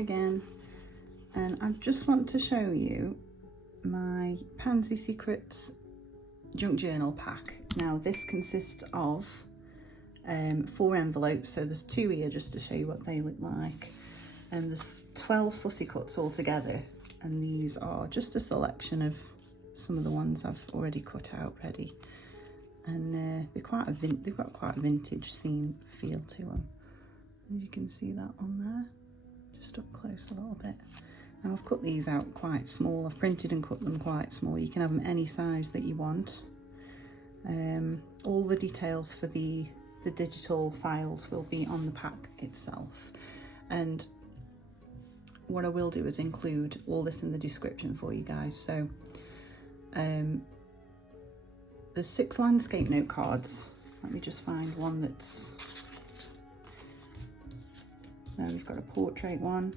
again, and I just want to show you my Pansy Secrets junk journal pack. Now this consists of 4 envelopes, so there's 2 here just to show you what they look like, and there's 12 fussy cuts altogether, and these are just a selection of some of the ones I've already cut out ready, and they've got quite a vintage theme feel to them. And you can see that on there, just up close a little bit. Now I've cut these out quite small. I've printed and cut them quite small. You can have them any size that you want. All the details for the digital files will be on the pack itself. And what I will do is include all this in the description for you guys. So there's 6 landscape note cards. Let me just find one that's... Now we've got a portrait one.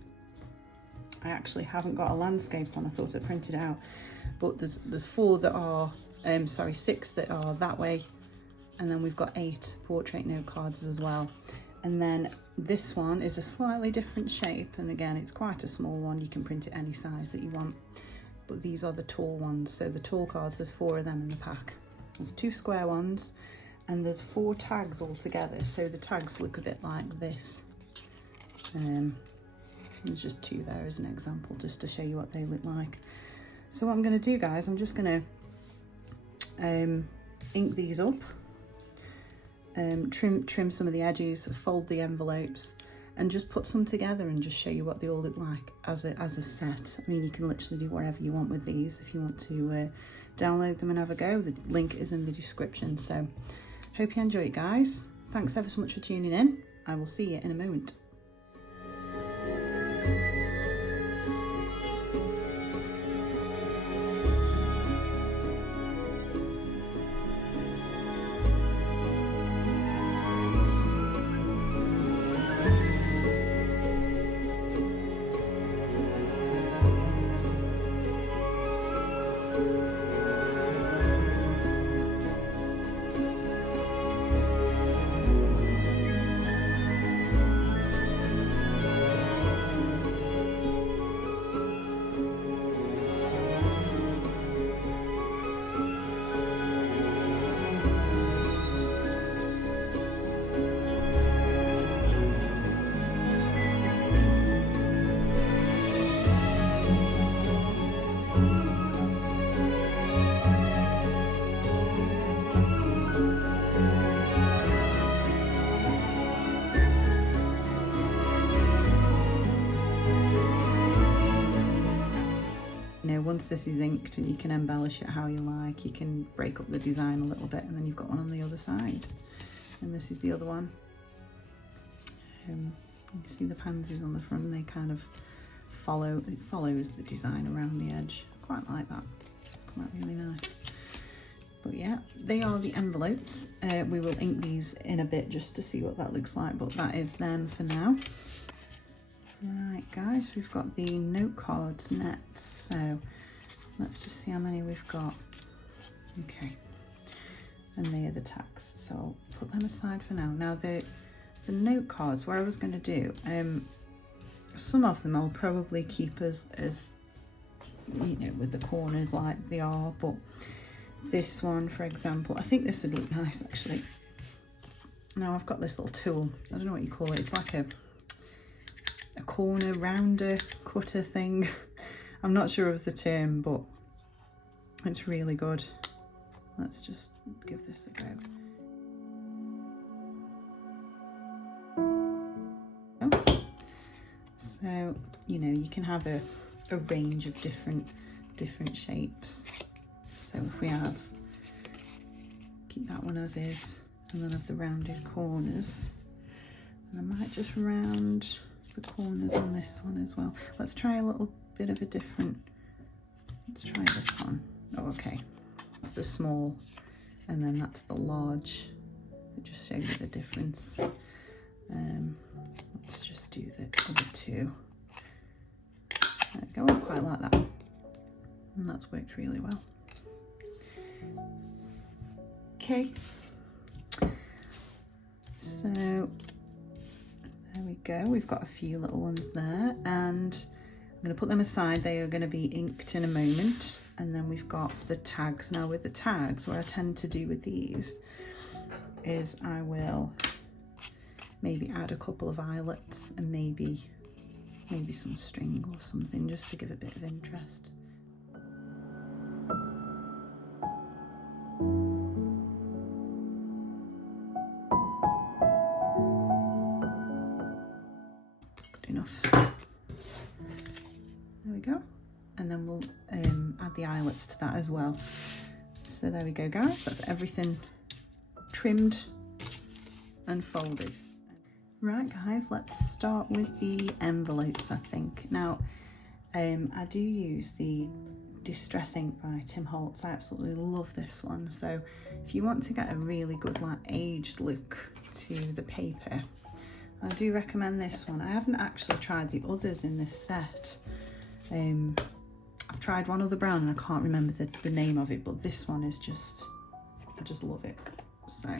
I actually haven't got a landscape one. I thought I'd printed it out, but there's 4 that are, 6 that are that way, and then we've got 8 portrait note cards as well. And then this one is a slightly different shape, and again it's quite a small one. You can print it any size that you want, but these are the tall ones. So the tall cards, there's 4 of them in the pack. There's 2 square ones, and there's 4 tags altogether. So the tags look a bit like this. There's just 2 there as an example, just to show you what they look like. So what I'm going to do, guys, I'm just going to ink these up, trim some of the edges, fold the envelopes, and just put some together and just show you what they all look like as a set. I mean, you can literally do whatever you want with these. If you want to download them and have a go, the link is in the description. So hope you enjoy it, guys. Thanks ever so much for tuning in. I will see you in a moment. Once this is inked, and you can embellish it how you like, you can break up the design a little bit, and then you've got one on the other side. And this is the other one. You can see the pansies on the front, they kind of follows the design around the edge. Quite like that. It's come out really nice. But yeah, they are the envelopes. We will ink these in a bit just to see what that looks like, but that is them for now. Right guys, we've got the note cards next, so let's just see how many we've got. Okay, and they are the tags, so I'll put them aside for now. Now the note cards, what I was going to do, some of them I'll probably keep as you know, with the corners like they are, but this one, for example, I think this would look nice actually. Now I've got this little tool, I don't know what you call it, it's like a corner rounder cutter thing. I'm not sure of the term, but it's really good. Let's just give this a go. So, you know, you can have a range of different shapes. So if we have, keep that one as is, and then have the rounded corners, and I might just round the corners on this one as well. Let's try a little bit of a different, let's try this one. Oh, okay, that's the small, and then that's the large. It just shows you the difference. Let's just do the other 2. There we go, I quite like that, and that's worked really well. Okay, so there we go, we've got a few little ones there, and I'm going to put them aside. They are going to be inked in a moment. And then we've got the tags. Now with the tags, what I tend to do with these is I will maybe add a couple of eyelets and maybe some string or something, just to give a bit of interest. That's good enough. There we go. And then we'll add the eyelets to that as well. So there we go, guys. That's everything trimmed and folded. Right, guys, let's start with the envelopes, I think. Now, I do use the Distress Ink by Tim Holtz. I absolutely love this one. So if you want to get a really good, like, aged look to the paper, I do recommend this one. I haven't actually tried the others in this set. I've tried one other brown and I can't remember the name of it, but this one is just, I just love it. So.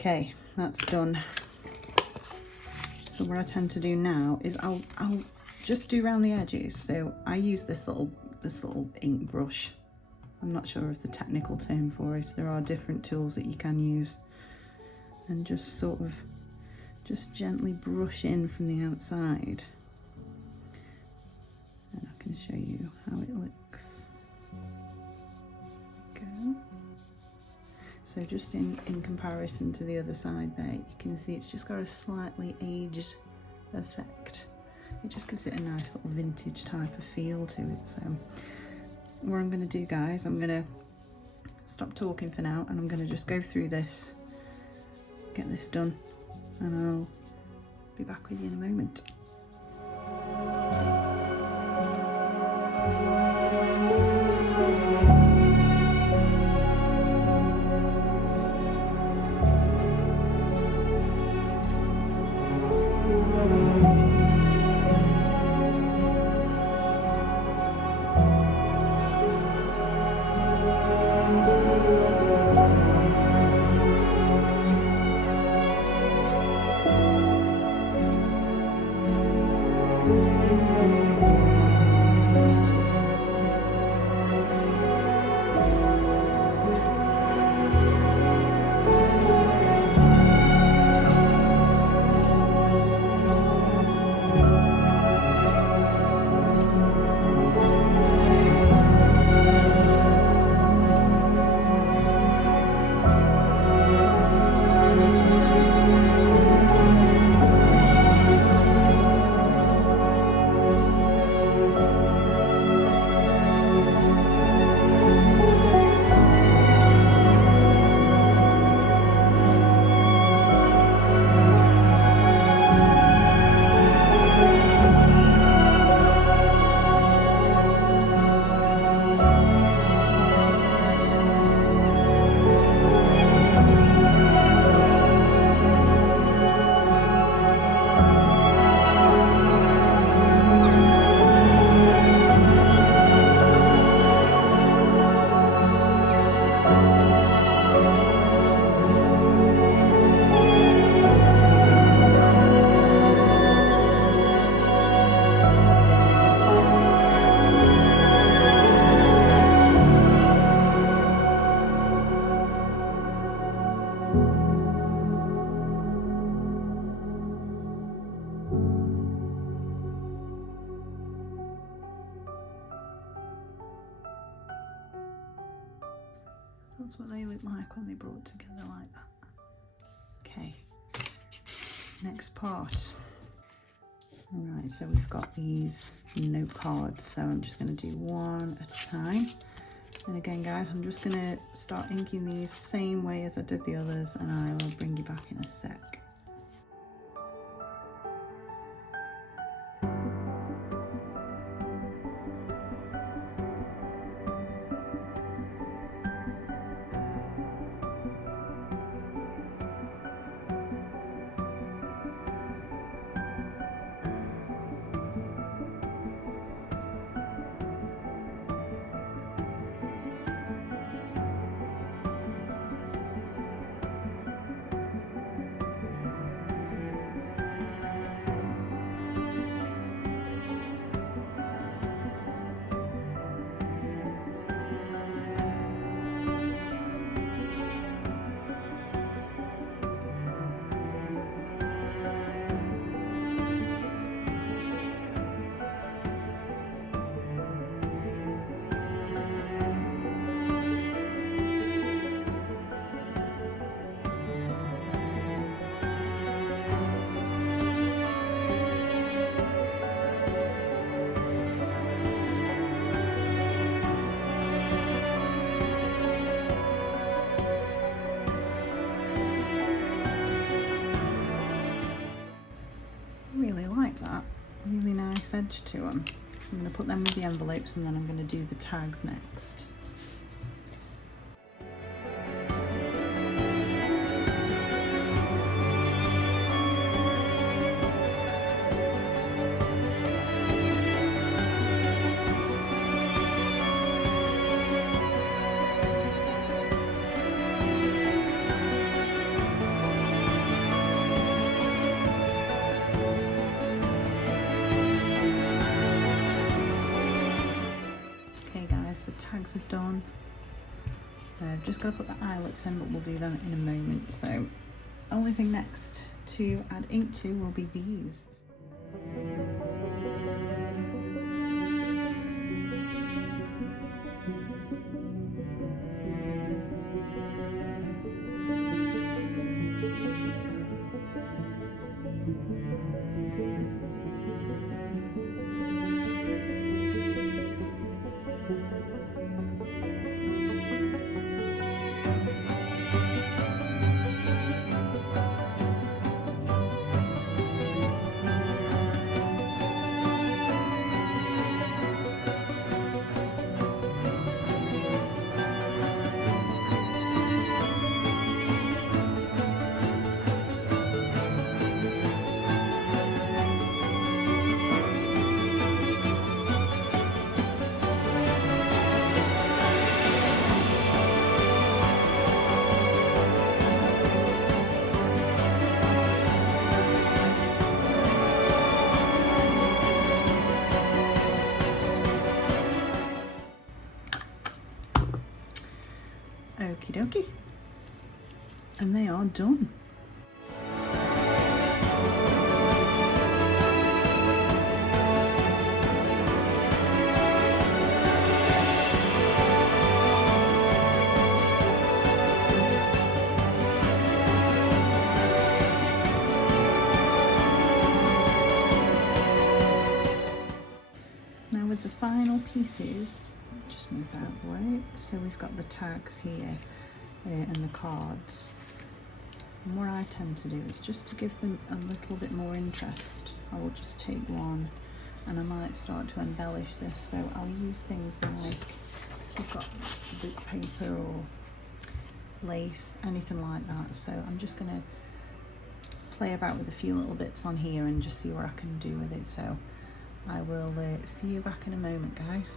Okay, that's done. So what I tend to do now is I'll just do around the edges. So I use this little ink brush. I'm not sure of the technical term for it. There are different tools that you can use, and just sort of just gently brush in from the outside. And I can show you how it looks. Go. So just in comparison to the other side there, you can see it's just got a slightly aged effect. It just gives it a nice little vintage type of feel to it. So what I'm going to do, guys, I'm going to stop talking for now, and I'm going to just go through this, get this done, and I'll be back with you in a moment. That's what they look like when they brought together like that. Okay, next part. Alright, so we've got these note cards, so I'm just going to do one at a time. And again guys, I'm just going to start inking these same way as I did the others, and I will bring you back in a sec. Really like that, really nice edge to them. So I'm going to put them with the envelopes, and then I'm going to do the tags next. Tags are done. I've just got to put the eyelets in, but we'll do them in a moment. So only thing next to add ink to will be these. Okie dokie, and they are done. Now with the final pieces, just move that out of the way. So we've got the tags here and the cards. And what I tend to do is just to give them a little bit more interest, I will just take one and I might start to embellish this. So I'll use things like, if you've got book paper or lace, anything like that. So I'm just going to play about with a few little bits on here and just see what I can do with it. So I will see you back in a moment, guys.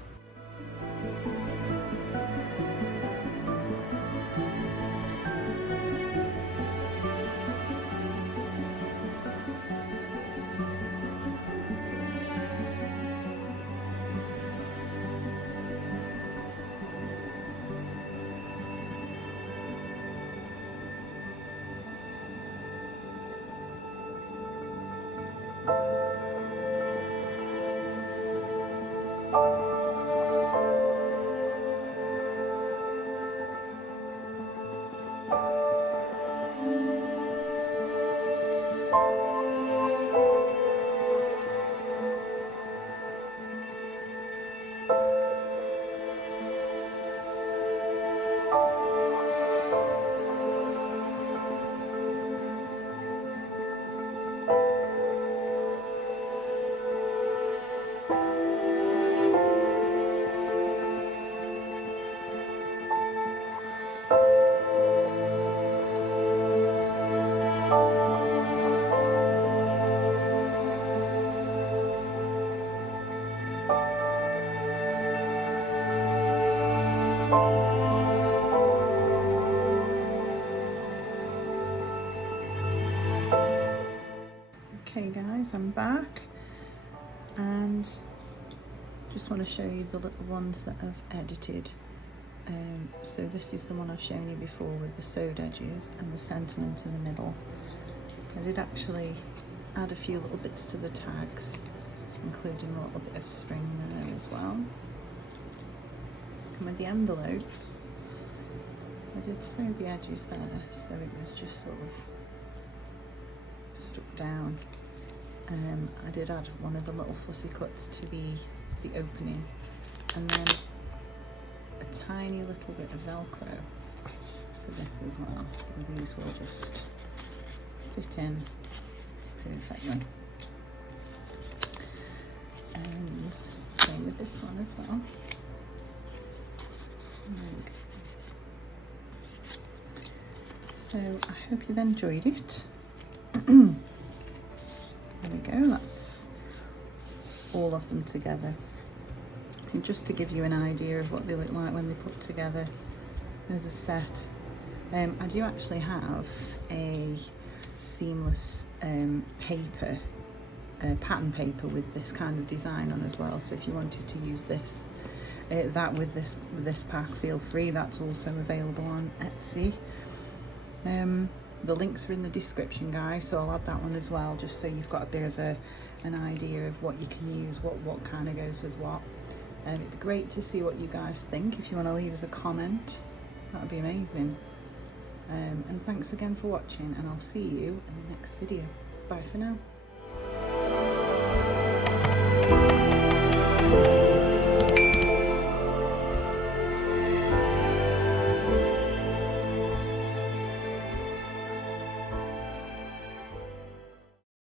back. And just want to show you the little ones that I've edited. So this is the one I've shown you before with the sewed edges and the sentiment in the middle. I did actually add a few little bits to the tags, including a little bit of string there as well. And with the envelopes, I did sew the edges there, so it was just sort of stuck down. I did add one of the little fussy cuts to the opening, and then a tiny little bit of Velcro for this as well. So these will just sit in perfectly. And same with this one as well. So I hope you've enjoyed it. There we go, that's all of them together. And just to give you an idea of what they look like when they put together as a set, I do actually have a seamless paper, pattern paper with this kind of design on as well. So if you wanted to use this, with this pack, feel free. That's also available on Etsy. The links are in the description, guys, so I'll add that one as well, just so you've got a bit of an idea of what you can use, what kind of goes with what. It'd be great to see what you guys think. If you want to leave us a comment, that would be amazing. And thanks again for watching, and I'll see you in the next video. Bye for now.